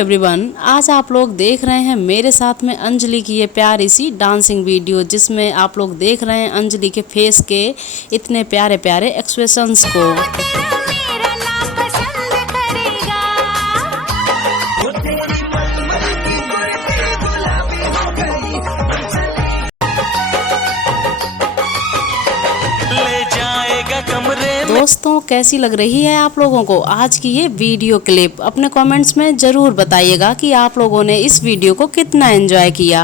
Everyone, आज आप लोग देख रहे हैं मेरे साथ में अंजलि की ये प्यारी सी डांसिंग वीडियो, जिसमें आप लोग देख रहे हैं अंजलि के फेस के इतने प्यारे प्यारे एक्सप्रेशंस को। दोस्तों, कैसी लग रही है आप लोगों को आज की ये वीडियो क्लिप? अपने कमेंट्स में ज़रूर बताइएगा कि आप लोगों ने इस वीडियो को कितना एंजॉय किया।